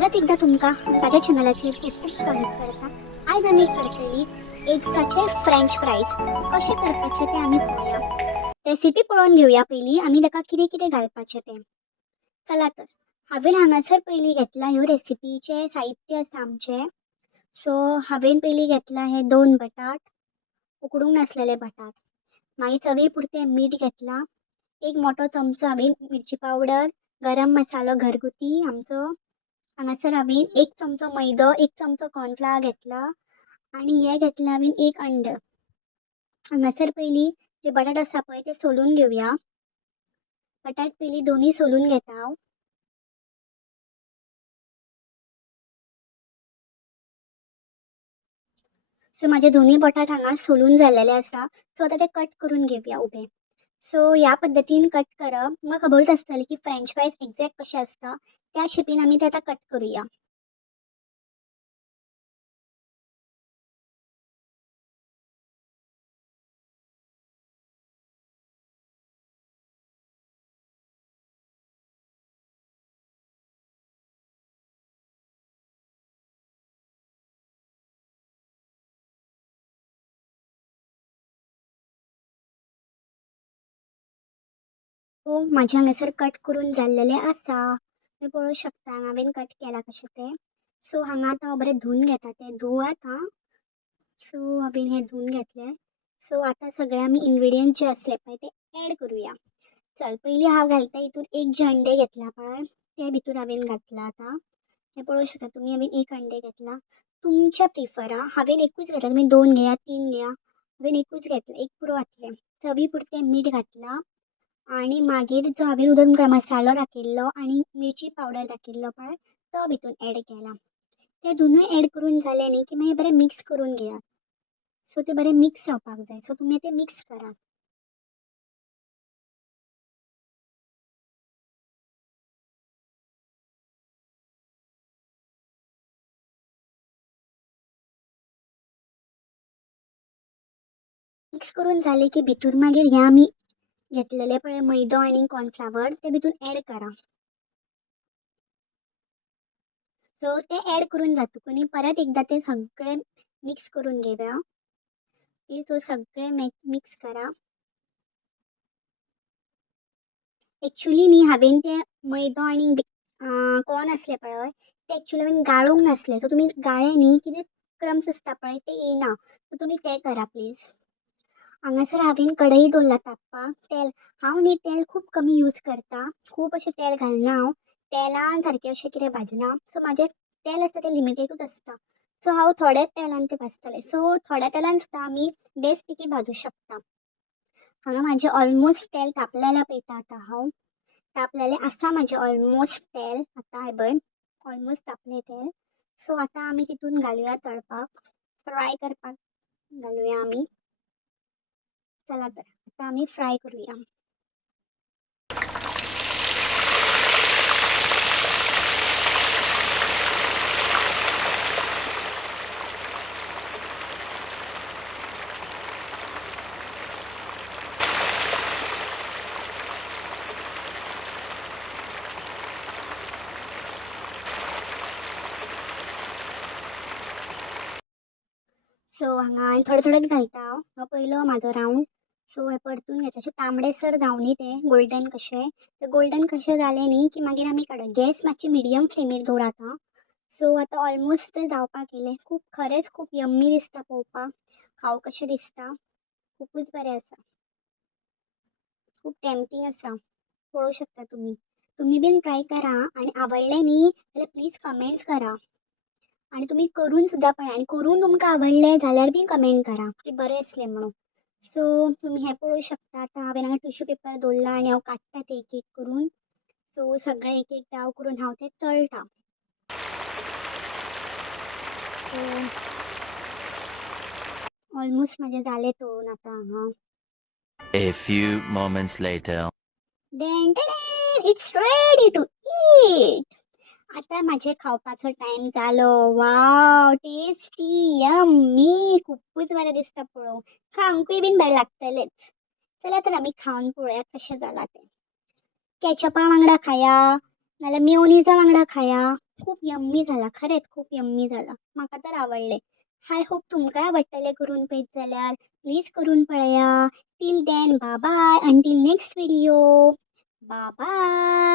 परत एकदा तुमका माझ्या चॅनलाचेर खूप खूप स्वागत करता. आज आम्ही करतली एग्साचे फ्रेंच फ्राईज. कसे करपाचे ते आम्ही पळोवया. रेसिपी पळोवन घेऊया. पहिली आम्ही ताका कितें कितें घालपाचे ते. चला तर हांवें हांगासर पयलीं घेतला ह्यो रेसिपीचे साहित्य आसा आमचे. सो हांवें पयलीं घेतला हे 2 बटाट, उकडूंक नासलेले बटाट. मागीर चवी पुरते मीठ घेतला. एक मोठो चमचो हांवें मिरची पावडर, गरम मसालो घरगुती आमचो. हांगासर हांवें 1 चमचो मैदो, 1 चमचो कॉर्नफ्लावर घेतला आणि हे घेतला हांवें 1 अंड. हांगासर पयलीं जे बटाट आसा पळय ते सोलून घेवया. बटाट पयलीं दोन्ही सोलून घेता हांव. सो माझे दोन्ही बटाट हांगा सोलून जाल्लेले आसा. सो आतां ते कट करून घेवया उबे. सो ह्या पद्दतीन कट करप. म्हाका खबरूच आसतलें की फ्रेंच फ्रायज एक्झॅक्ट कशे आसता. त्या शेपीन आमी ते आतां कट करूया. हो माझे हांगासर कट करून जाल्लेले आसा. तुम्ही पळोवंक शकता हांवें कट केला कशें ते. सो हांगा आतां हांव बरें धुवून घेता ते. धुवात हां. सो हांवें हे धुवून घेतले. सो आतां सगळे आमी इन्ग्रिडियंट जे आसले पळय ते ॲड करूया. चल पयलीं हांव घालता हितून 1 जे अंडे घेतला पळय ते भितूर हांवें घातला आतां. हे पळोवंक शकता तुमी हांवें 1 अंडे घेतला. तुमच्या प्रिफर हांवें एकूच घेतला. तुमी 2 घेया, 3 घेया. हांवें एकूच घेतला. एक पुरो घातले. चवी पुरते मीठ घातला आणि मागीर जो हांवें उदक मसालो दाखयल्लो आणि मिरची पावडर दाखयल्लो पळय तो भितून ॲड केला. ते दोनूय ॲड करून जाले न्ही की मागीर बरें मिक्स करून घेयात. सो ते बरें मिक्स जावपाक जाय. सो तुमी ते मिक्स करात. मिक्स करून झाले की भितूर मागीर हे आमी घेतलेले पळय मैदो आणि कॉर्नफ्लावर ते भितून ॲड करा. सो ते ॲड करून जातकून परत एकदा ते सगळे मिक्स करून घेऊया. ओके सो सगळे मिक्स करा. एक्चुअली न्ही हांवें ते मैदो आणि कॉर्न आसले पळय ते एक्चुअली हांवें गाळूंक नासले. सो तुमी गाळे न्ही कितें क्रम्स आसता पळय ते येयना. सो तुमी ते करा प्लीज. हांगासर हांवें कढई दवरला तापपाक. तेल हांव न्ही तेल खूब कमी यूज करता. खूब अशें तेल घालना हांव. तेलान सारकें अशें कितें भाजना. सो म्हाजें तेल आसता तें लिमिटेडूच आसता. सो हांव थोड्याच तेलान तें भाजतलें. सो थोड्या तेलान सुद्दां आमी बेस्ट पैकी भाजूं शकता. हांगा म्हाजें ऑलमोस्ट तेल तापलेलें पळयता आतां हांव. तापलेलें आसा म्हाजें ऑलमोस्ट तेल. आतां हें पळय ऑलमोस्ट तापलें तेल. सो आतां आमी तितून घालुया तळपाक. फ्राय करपाक घालुया आमी. चला तर आतां आमी फ्राय करूया. सो हांगा हांवें थोडे थोडेच घालता हांव. हो पयलो म्हाजो रावंड. सो हे परतून घेता. अशें तांबडेसर जावं ते गोल्डन कशे. ते गोल्डन कशे जाले न्ही की मागीर आमी काडप. गॅस मातशी मिडियम फ्लेमीर दवरात हां. सो आतां ऑलमोस्ट ते जावपाक येयलें. खूब खरेंच खूब यम्मी दिसता पळोवपाक. खावंक कशें दिसता. खूबच बरें आसा. खूब टेम्पटींग आसा. पळोवंक शकता तुमी. तुमी बीन ट्राय करा आणि आवडलें न्ही जाल्यार प्लीज कमेंट्स करा. आणि तुम्ही करून सुद्दां पळया आणि करून तुमकां आवडलें जाल्यार बी कमेंट करा की बरें आसलें म्हणून. सो तुम्ही हे पळोवंक शकता. आतां हांवें हांगा टिश्यू पेपर दवरला आणि हांव काडटा ते एक एक करून. सो सगळे एक एक दाव करून हांव ते तळटा. सो ऑलमोस्ट म्हाजे जाले तळून आतां हांगा. A few moments later. Then then it's ready to eat. आता माझे खावपाचो टाइम जालो. Wow tasty yummy. खूपच बरें दिसता पळोवंक. खावंकूय बीन बरें लागतलेच. चला तर आमी खावन पळोवया कशें जाला तें. केचपा वांगडा खाया नाल्यार मेयोनीजा वांगडा खाया. खूप यम्मी झाला, खरेंच खूप यम्मी झाला. म्हाका तर आवडले. आय होप तुमकांय आवडटलें करून पळयत जाल्यार प्लीज करून पळया. Till then bye bye until next video. Bye bye.